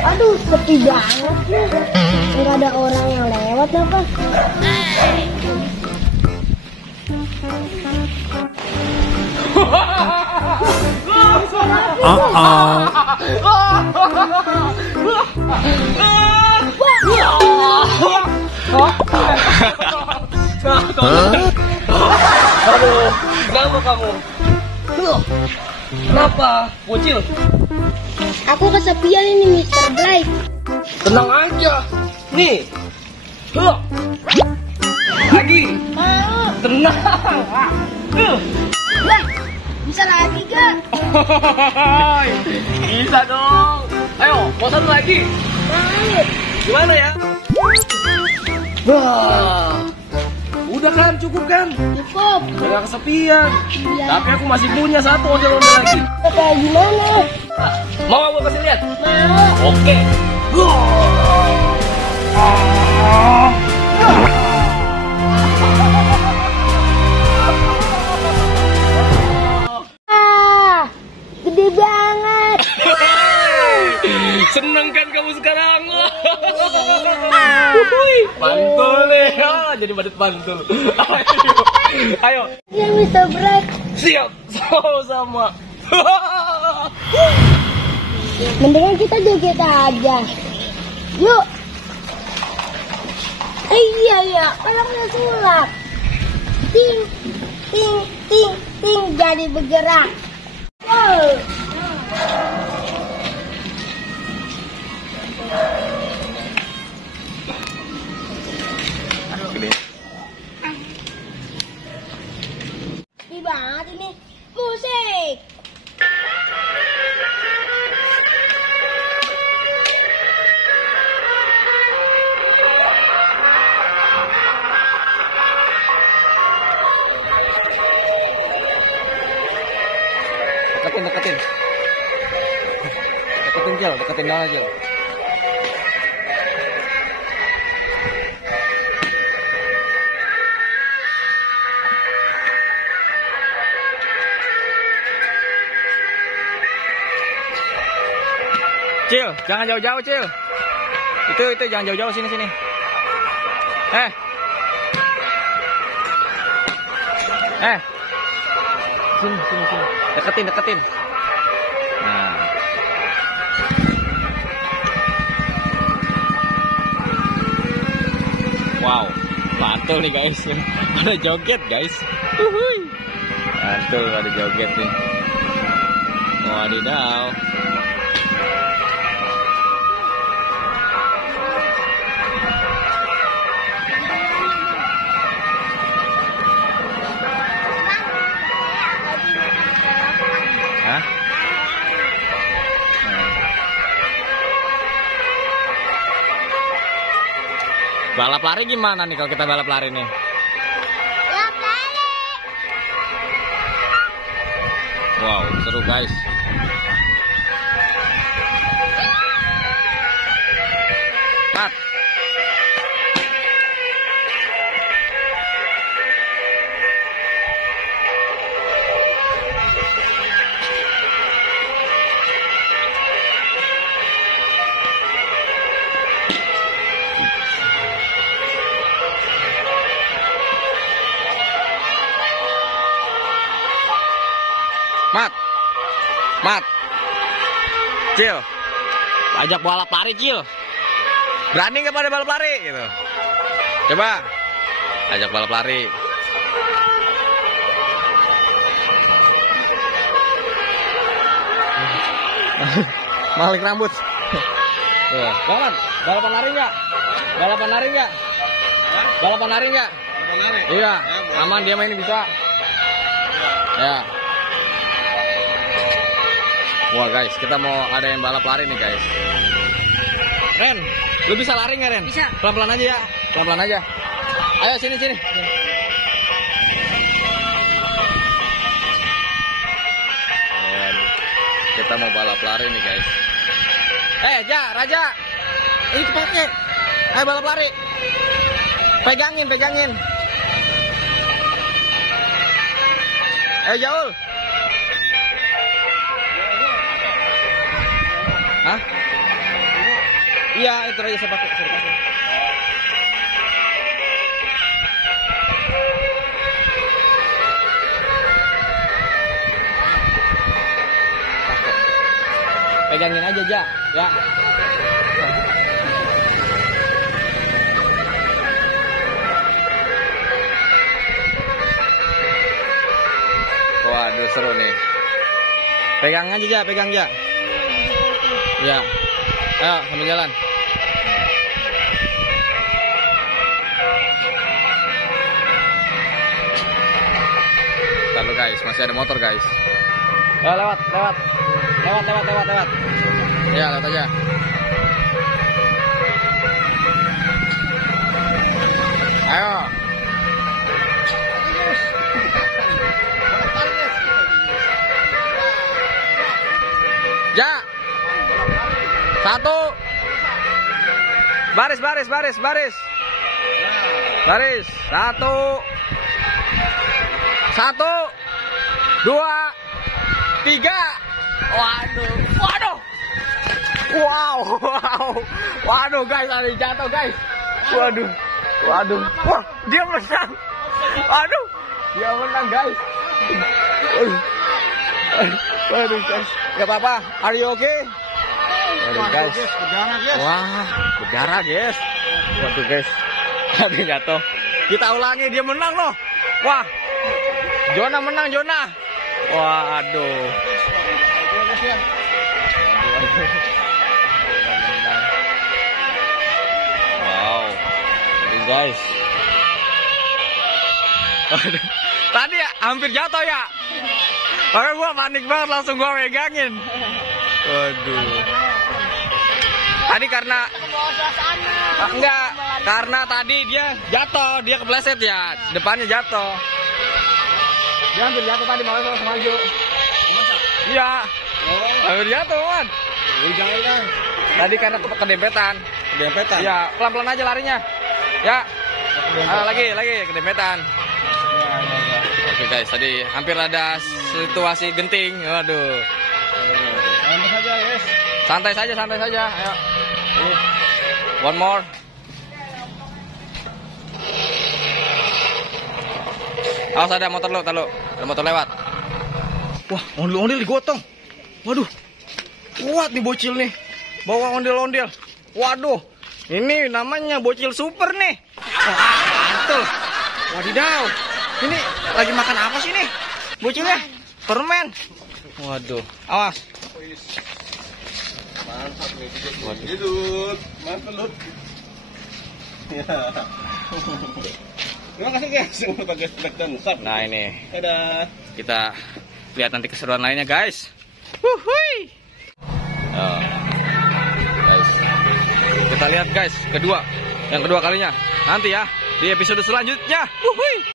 Aduh, sepi banget nih. Nggak ada orang yang lewat apa? Aduh, kenapa kamu? Kenapa, bocil? Aku kesepian ini, Mr. Blake. Tenang aja. Nih. Lagi. Tenang. Wah, bisa lagi gak? Bisa dong. Ayo, mau satu lagi. Mau. Gimana ya? Wah. Udah kan, cukup kan? Cukup. Udah kesepian. Iya. Tapi aku masih punya satu ondel-ondel lagi. Kayak gimana? Mau aku kasih lihat? Mau. Oke. Ah, gede banget. Seneng kan kamu sekarang? Mantul nih. Jadi badut mantul. Ayo. Ya, Mr. Blake. Siap. Sama-sama. Mendingan kita joget aja. Yuk. Iya, kalau udah sulap. Ting, ting, ting, ting, jadi bergerak. Wow. Sepi banget ini. Musik. Deketin. Deketin Jel, deketin doang aja. Cil, jangan jauh-jauh, Cil. Itu jangan jauh-jauh, sini. Sini. Deketin. Nah. Wow, mantul nih guys. Ada joget guys. Mantul, ada joget nih. Wadidaw. Hah? Balap lari gimana nih kalau kita balap lari nih? Balap lari. Wow, seru guys. Mat. Mat, Cil, ajak balap lari Cil. Berani nggak pada balap lari gitu? Coba, ajak balap lari. Malik rambut. Banget, balapan lari nggak? Balapan lari nggak? Iya, aman dia main bisa. Ya. Wah guys, kita mau ada yang balap lari nih guys. Ren, lu bisa lari nggak Ren? Bisa. Pelan-pelan aja ya, pelan-pelan aja. Ayo sini. Kita mau balap lari nih guys. Raja, itu pakai. Ayo balap lari. Pegangin. Ayo Jaul. Hah? Iya, itu aja saya pakai. Pegangin aja, Ja. Ya. Waduh, seru nih. Pegang aja, Ja, pegang, Ja. Ya. Ayo, sambil jalan. Lalu guys, masih ada motor guys. Ya, lewat. Ya, lewat aja. Ayo. Ja. Satu. Baris. Satu. 2, 3. Waduh guys, ada jatuh guys. Waduh. Wah, dia menang. Waduh, dia menang guys. Waduh guys, nggak apa-apa. Are you okay? Waduh guys. Wah, berdarah guys. Waduh guys, dia jatuh. Kita ulangi, dia menang loh. Wah, Jona menang, Jona. Waduh. Wow, ini guys. Tadi ya, hampir jatuh ya. Makanya gua panik banget, langsung gua megangin. Waduh. Tadi karena enggak, karena tadi dia jatuh, dia kepleset ya, depannya jatuh. Dia hampir jatuh tadi, malah langsung maju. Iya. Hampir jatuh, man. Jangan. Tadi karena kedempetan. Iya, pelan-pelan aja larinya. Ya. Lagi kedempetan. Oke guys, tadi hampir ada situasi genting. Waduh. Santai saja. Ayo. One more. Awas, ada motor lo, ada motor lewat. Wah, ondel-ondel digotong. Waduh, kuat nih bocil nih, bawa ondel-ondel. Waduh, ini namanya bocil super nih. Mantul. Wadidaw, ini lagi makan apa sih nih bocilnya? Permen. Waduh, awas. Mantap nih, hidup. Mantap lu. Terima kasih guys yang udah dan sub. Nah ini, Dadah. kita lihat nanti keseruan lainnya guys. Wuhui. Oh, guys, kita lihat guys, yang kedua kalinya nanti ya di episode selanjutnya. Wuhui.